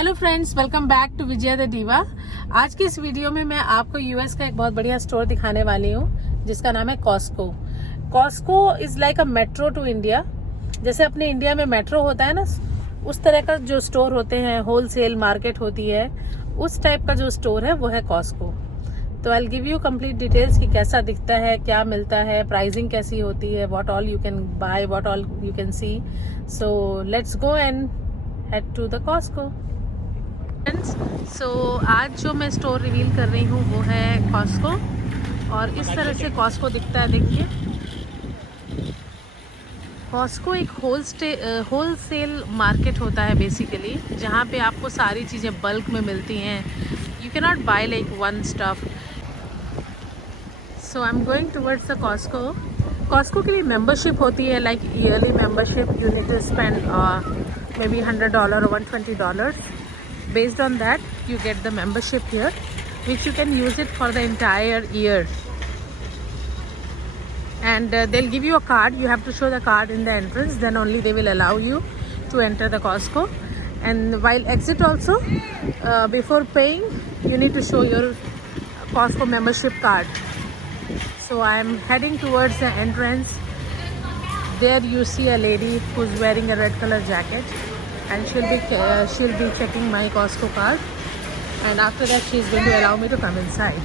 Hello friends, welcome back to Vijaya the diva. आज की इस वीडियो में मैं आपको यूएस का एक बहुत बढ़िया स्टोर दिखाने वाली हूँ जिसका नाम है Costco. Costco is like a metro to India. जैसे अपने इंडिया में मेट्रो होता है ना, उस तरह का जो स्टोर होते हैं, होलसेल मार्केट होती है, उस टाइप का जो स्टोर है वो है कॉस्को। तो I give you complete details कि कैसा दिखता है, क्या मिलता है, प्राइसिंग कैसी होती है, what all you can buy, what all you can see. So let's go and head to the Costco. So आज जो मैं स्टोर रिवील कर रही हूँ वो है कॉस्को, और इस तरह से कॉस्को दिखता है। देखिए, कॉस्को एक होलसेल मार्केट होता है बेसिकली, जहाँ पे आपको सारी चीज़ें बल्क में मिलती हैं। You can not buy like one stuff. So I am going towards the Costco. Costco के लिए मेंबरशिप होती है, like yearly membership. You need to spend maybe $100 or $120. Based on that, you get the membership here, which you can use it for the entire year. And they'll give you a card. You have to show the card in the entrance. Then only they will allow you to enter the Costco. And while exit also, before paying, you need to show your Costco membership card. So I am heading towards the entrance. There you see a lady who's wearing a red color jacket. And she'll be checking my Costco card, and after that she's going to allow me to come inside.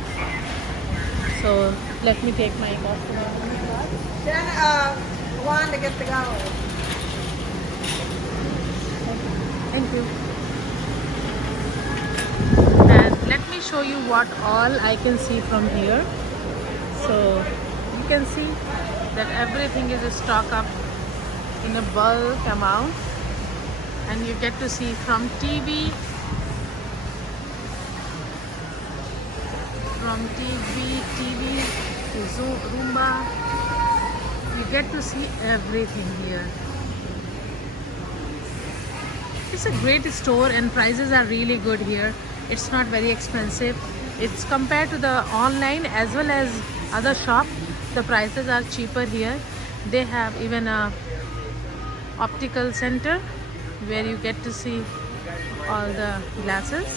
So let me take my Costco card. Then one to get the go. Thank you. And let me show you what all I can see from here. So you can see that everything is stocked up in a bulk amount. And you get to see from TV to Roomba. You get to see everything here. It's a great store and prices are really good here. It's not very expensive. It's compared to the online as well as other shop. The prices are cheaper here. They have even a optical center where you get to see all the glasses.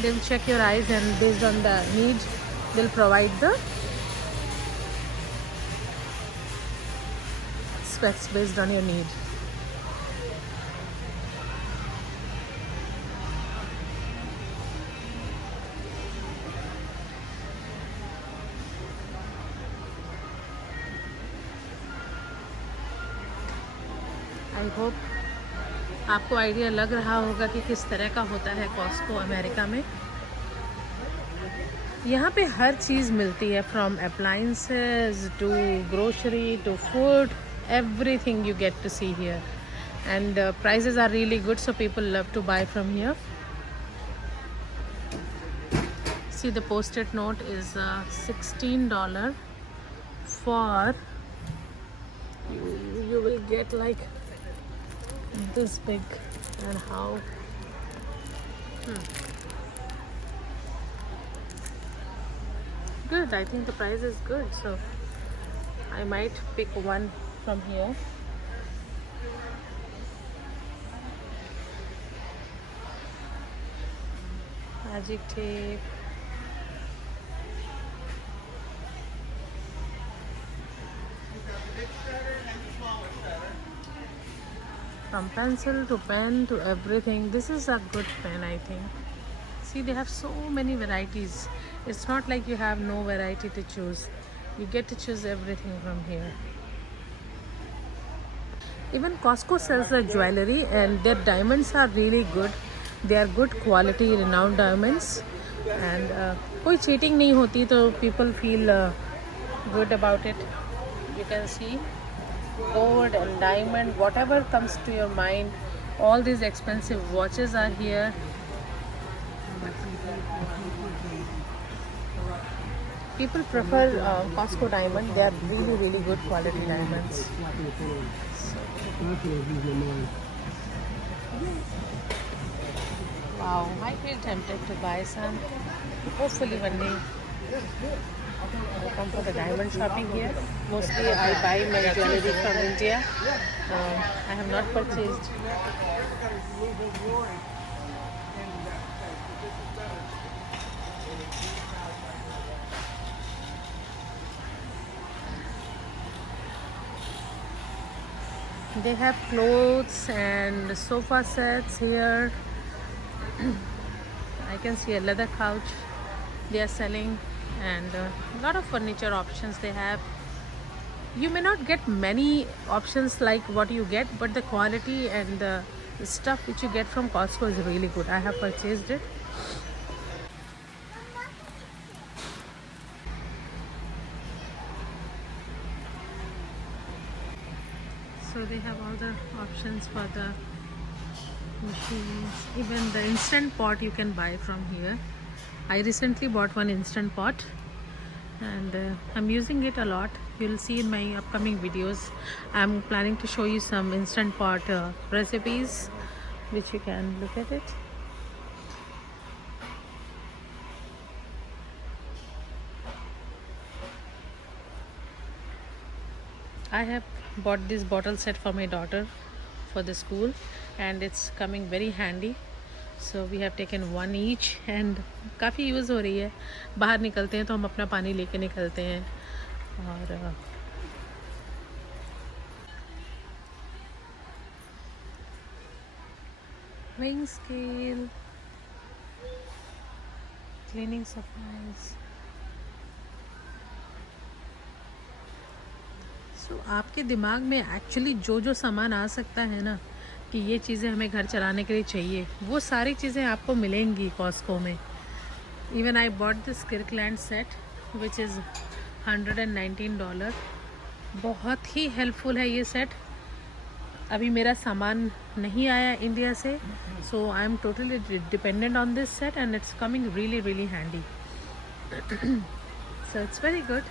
They will check your eyes, and based on the need they'll provide the specs based on your need. I hope आपको idea लग रहा होगा कि किस तरह का होता है कॉस्को अमेरिका में। यहाँ पे हर चीज़ मिलती है, from appliances to grocery to food, everything you get to see here. And prices are really good, so people love to buy from here. See, the posted note is $16 for you will get like this big. And how good. I think the price is good, so I might pick one from here. Magic tape, from pencil to pen to everything. This is a good pen, I think. See, they have so many varieties. It's not like you have no variety to choose. You get to choose everything from here. Even Costco sells the jewelry, and their diamonds are really good. They are good quality, renowned diamonds. And कोई cheating नहीं होती, तो people feel good about it. You can see gold and diamond, whatever comes to your mind. All these expensive watches are here. People prefer Costco diamond. They are really, really good quality diamonds. Wow, I feel tempted to buy some. Hopefully one day. come for the diamond shopping here. Mostly I buy my jewelry from India. I have not purchased. They have clothes and sofa sets here. I can see a leather couch they are selling, and a lot of furniture options they have. You may not get many options like what you get, but the quality and the stuff which you get from Costco is really good. I have purchased it. So they have all the options for the machines. Even the instant pot you can buy from here. I recently bought one instant pot, and I'm using it a lot. You'll see in my upcoming videos. I'm planning to show you some instant pot recipes, which you can look at it. I have bought this bottle set for my daughter for the school, and it's coming very handy. So we have taken one each, and काफ़ी use हो रही है. बाहर निकलते हैं तो हम अपना पानी लेके निकलते हैं. और weighing scale, cleaning supplies. So आपके दिमाग में एक्चुअली जो जो सामान आ सकता है ना कि ये चीज़ें हमें घर चलाने के लिए चाहिए, वो सारी चीज़ें आपको मिलेंगी कॉस्को में. Even I bought this Kirkland set which is $119. बहुत ही हेल्पफुल है ये सेट. अभी मेरा सामान नहीं आया इंडिया से, so I am totally dependent on this set, and it's coming really really handy. So it's very good.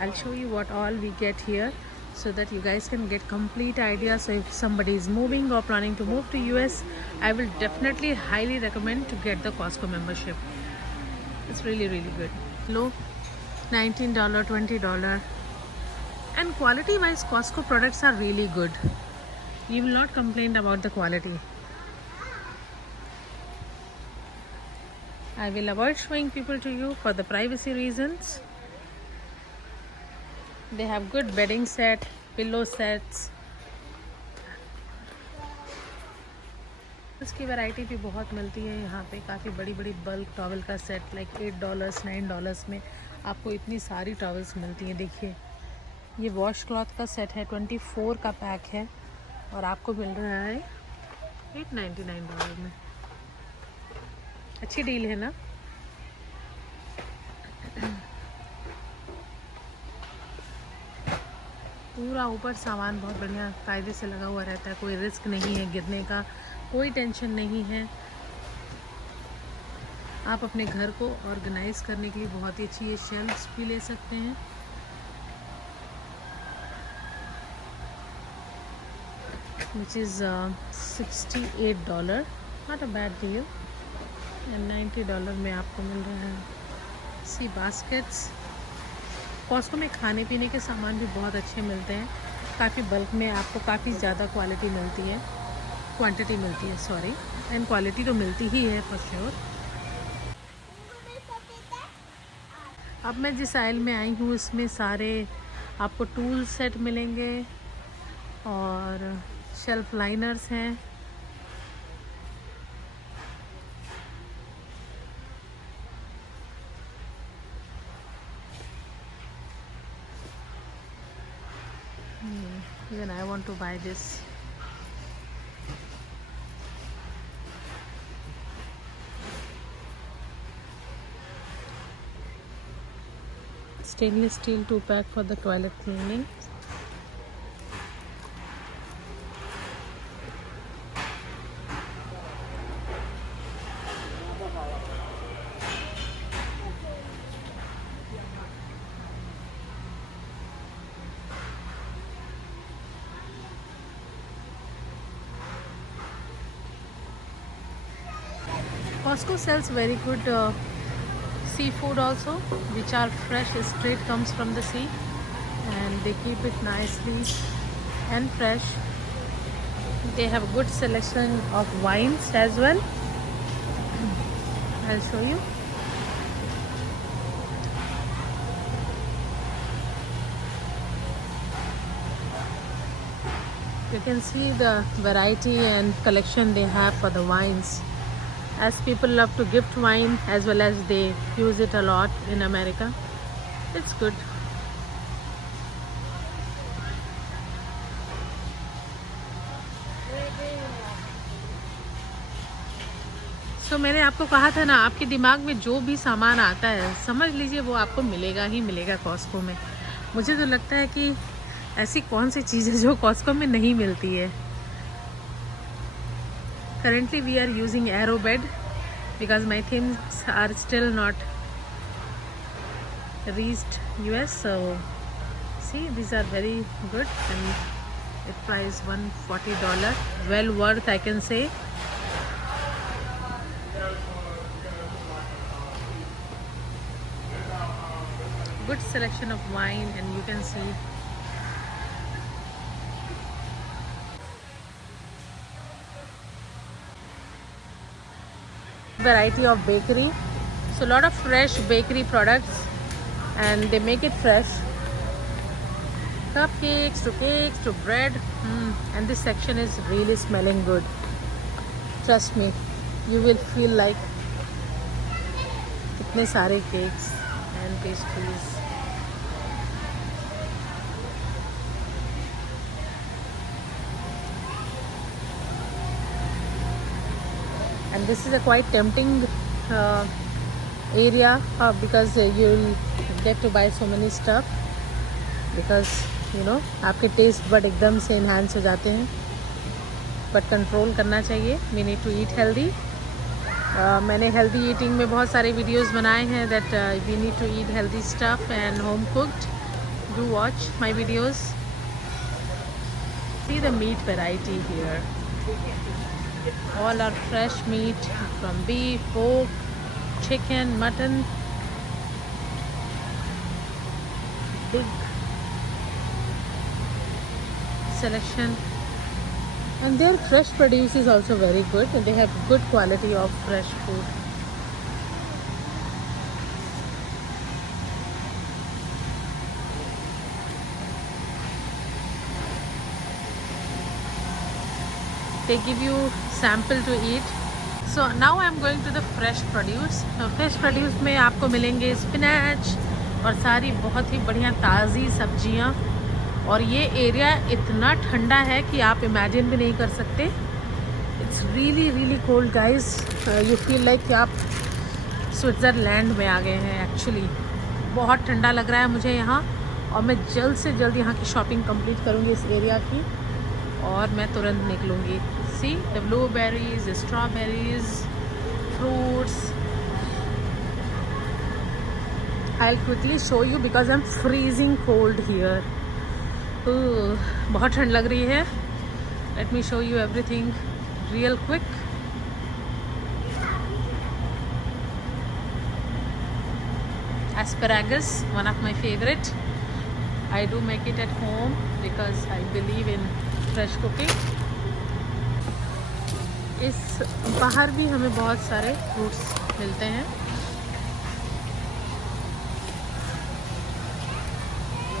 I'll show you what all we get here so that you guys can get complete idea. So if somebody is moving or planning to move to US, I will definitely highly recommend to get the Costco membership. It's really really good. Low, $19, $20, and quality wise Costco products are really good. You will not complain about the quality. I will avoid showing people to you for the privacy reasons. They have good bedding set, pillow sets. इसकी variety भी बहुत मिलती है यहाँ पे. काफ़ी बड़ी बड़ी बल्क टॉवल का सेट लाइक $8 $9 में आपको इतनी सारी टॉवल्स मिलती हैं. देखिए ये वॉश क्लॉथ का सेट है, 24 का पैक है, और आपको मिल रहा है $899 में. अच्छी डील है ना. पूरा ऊपर सामान बहुत बढ़िया कायदे से लगा हुआ रहता है. कोई रिस्क नहीं है गिरने का, कोई टेंशन नहीं है. आप अपने घर को ऑर्गेनाइज करने के लिए बहुत ही अच्छी ये शेल्फ्स भी ले सकते हैं. which is $68. not a bad deal. and $90 में आपको मिल रहा है. सी बास्केट्स. कॉस्को में खाने पीने के सामान भी बहुत अच्छे मिलते हैं. काफ़ी बल्क में आपको काफ़ी ज़्यादा क्वांटिटी मिलती है सॉरी, एंड क्वालिटी तो मिलती ही है फॉर श्योर. अब मैं जिस आइल में आई हूँ इसमें सारे आपको टूल सेट मिलेंगे और शेल्फ लाइनर्स हैं. Even I want to buy this. Stainless steel 2-pack for the toilet cleaning. Costco sells very good seafood also, which are fresh, straight comes from the sea, and they keep it nicely and fresh. They have a good selection of wines as well. I'll show you. You can see the variety and collection they have for the wines, as people love to gift wine as well as they use it a lot in America. It's good. So मैंने आपको कहा था ना, आपके दिमाग में जो भी सामान आता है समझ लीजिए वो आपको मिलेगा ही मिलेगा कॉस्को में। मुझे तो लगता है कि ऐसी कौन सी चीज़ है जो कॉस्को में नहीं मिलती है। Currently we are using Aerobed because my things are still not reached US. So see, these are very good and it price $140. Well worth, I can say. Good selection of wine, and you can see variety of bakery. So a lot of fresh bakery products, and they make it fresh. Cupcakes to cakes to bread. And this section is really smelling good. Trust me, you will feel like kitne sare cakes and pastries. And this is a quite tempting area because you'll get to buy so many stuff, because you know आपके taste bud एकदम से enhance हो जाते हैं, but control करना चाहिए. We need to eat healthy. मैंने healthy eating में बहुत सारे videos बनाए हैं that we need to eat healthy stuff and home cooked. Do watch my videos. See the meat variety here. All are fresh meat from beef, pork, chicken, mutton. Big selection, and their fresh produce is also very good, and they have good quality of fresh food. They give you sample to eat. So now I am going to the fresh produce. Fresh produce में आपको मिलेंगे spinach और सारी बहुत ही बढ़िया ताज़ी सब्जियां. और ये एरिया इतना ठंडा है कि आप इमेजिन भी नहीं कर सकते. It's really really cold guys. You feel like कि आप स्विट्ज़रलैंड में आ गए हैं. एक्चुअली बहुत ठंडा लग रहा है मुझे यहाँ, और मैं जल्द से जल्द यहाँ की शॉपिंग कंप्लीट करूँगी इस एरिया की, और मैं तुरंत निकलूँगी. See the blueberries, the strawberries, fruits. I'll quickly show you because I'm freezing cold here. बहुत ठंड लग रही है. Let me show you everything real quick. Asparagus, one of my favorite. I do make it at home because I believe in fresh cooking. इस बाहर भी हमें बहुत सारे फ्रूट्स मिलते हैं.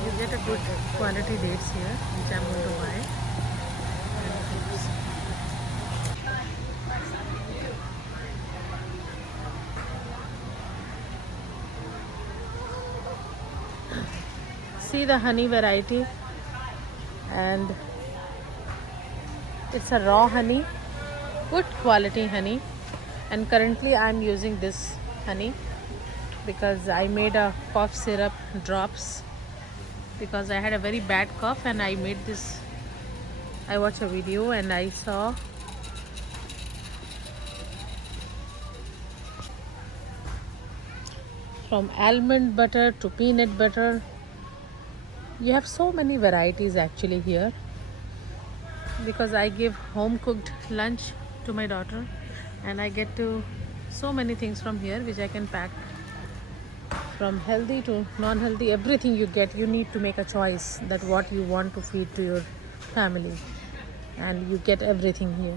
You get a good quality dates here, which I'm going to buy. See the honey variety, and it's a raw honey. Good quality honey, and currently I am using this honey because I made a cough syrup drops because I had a very bad cough, and I made this. I watched a video and I saw from almond butter to peanut butter. You have so many varieties actually here, because I give home cooked lunch to my daughter, and I get to so many things from here which I can pack From healthy to non-healthy, everything you get, you need to make a choice that what you want to feed to your family, and you get everything here.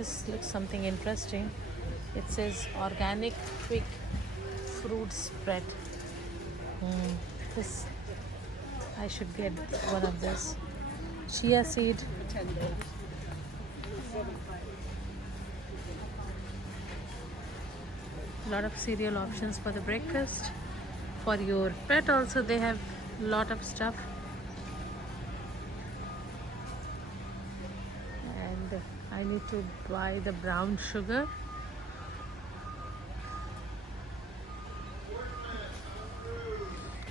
This looks something interesting. It says organic quick fruit spread. This, I should get one of this. Chia seed. Lot of cereal options for the breakfast. For your pet also they have lot of stuff. And I need to buy the brown sugar.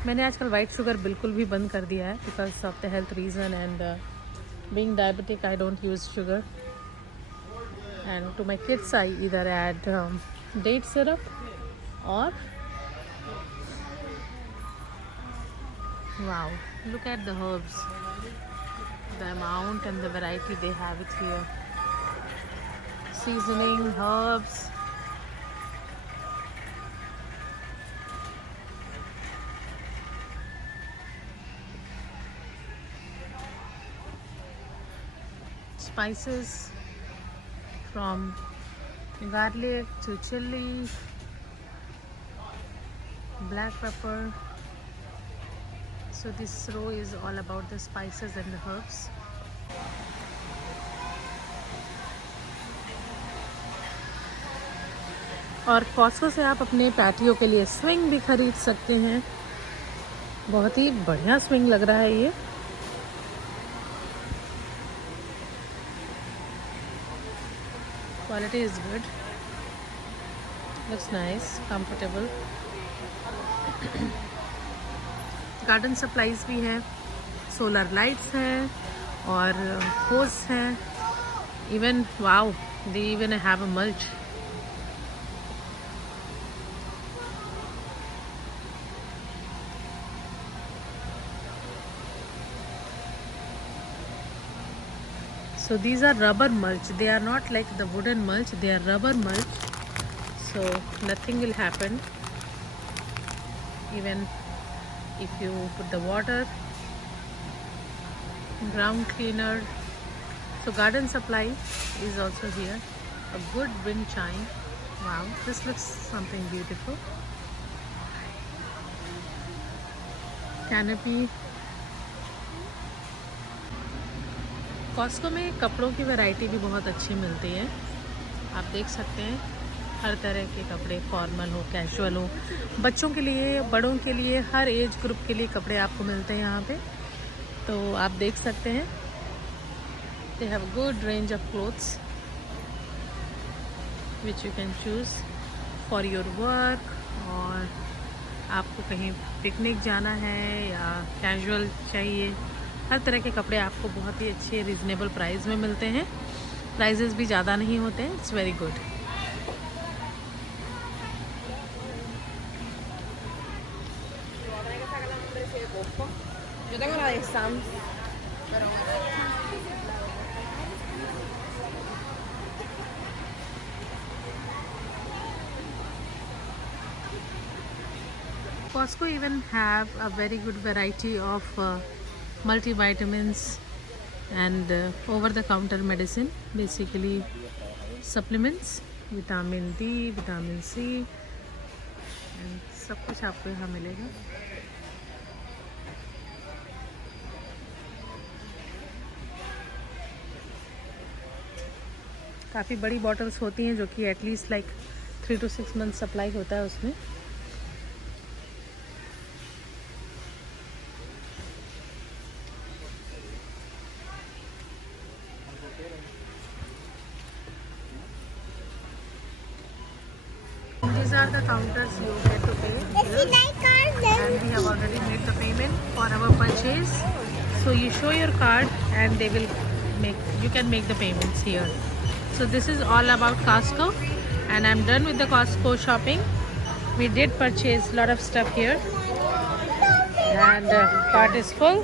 मैंने आजकल white sugar बिल्कुल भी बंद कर दिया है because of the health reason, and being diabetic I don't use sugar. And to my kids I either add date syrup or wow, look at the herbs, the amount and the variety they have it here. Seasoning, herbs. Spices from garlic to chili, black pepper. So this row is all about the spices and the herbs. और Costco से आप अपने patio के लिए swing भी खरीद सकते हैं. बहुत ही बढ़िया स्विंग लग रहा है ये. Quality is good. Looks nice, comfortable. Garden supplies भी हैं, सोलर लाइट्स हैं और होज हैं. Even wow, they even have a mulch. So these are rubber mulch. They are not like the wooden mulch. They are rubber mulch. So nothing will happen. Even if you put the water, ground cleaner. So garden supply is also here. A good wind chime. Wow, this looks something beautiful. Canopy. Costco में कपड़ों की variety भी बहुत अच्छी मिलती है. आप देख सकते हैं हर तरह के कपड़े, फॉर्मल हो, कैजुअल हो, बच्चों के लिए, बड़ों के लिए, हर एज ग्रुप के लिए कपड़े आपको मिलते हैं यहाँ पे. तो आप देख सकते हैं they have good range of clothes which you can choose for your work. और आपको कहीं पिकनिक जाना है या कैजुअल चाहिए, हर तरह के कपड़े आपको बहुत ही अच्छे रीज़नेबल प्राइस में मिलते हैं. प्राइजेस भी ज़्यादा नहीं होते हैं. It's very good. Yo tengo la de Sam's. Costco even have a very good variety of multivitamins and over-the-counter medicine, basically supplements, vitamin D, vitamin C, and सब कुछ आपको यहाँ मिलेगा. काफ़ी बड़ी बॉटल्स होती हैं जो कि at least like 3 to 6 month supply होता है उसमें. These are the counters you get to pay here. And we have already made the payment for our purchase. So you show your card and they will you can make the payments here. So this is all about Costco, and I'm done with the Costco shopping. We did purchase a lot of stuff here, and cart is full,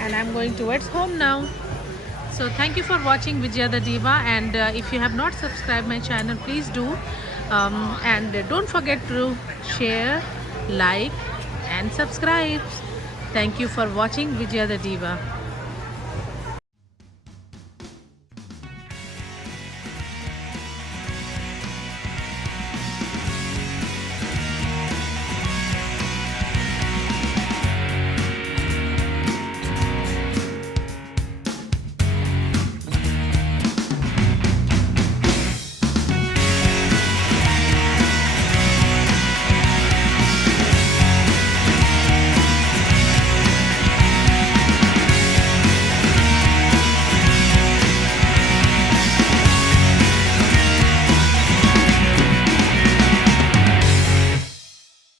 and I'm going towards home now. So thank you for watching Vijaya the Diva, and if you have not subscribed my channel, please do, and don't forget to share, like and subscribe. Thank you for watching Vijaya the Diva.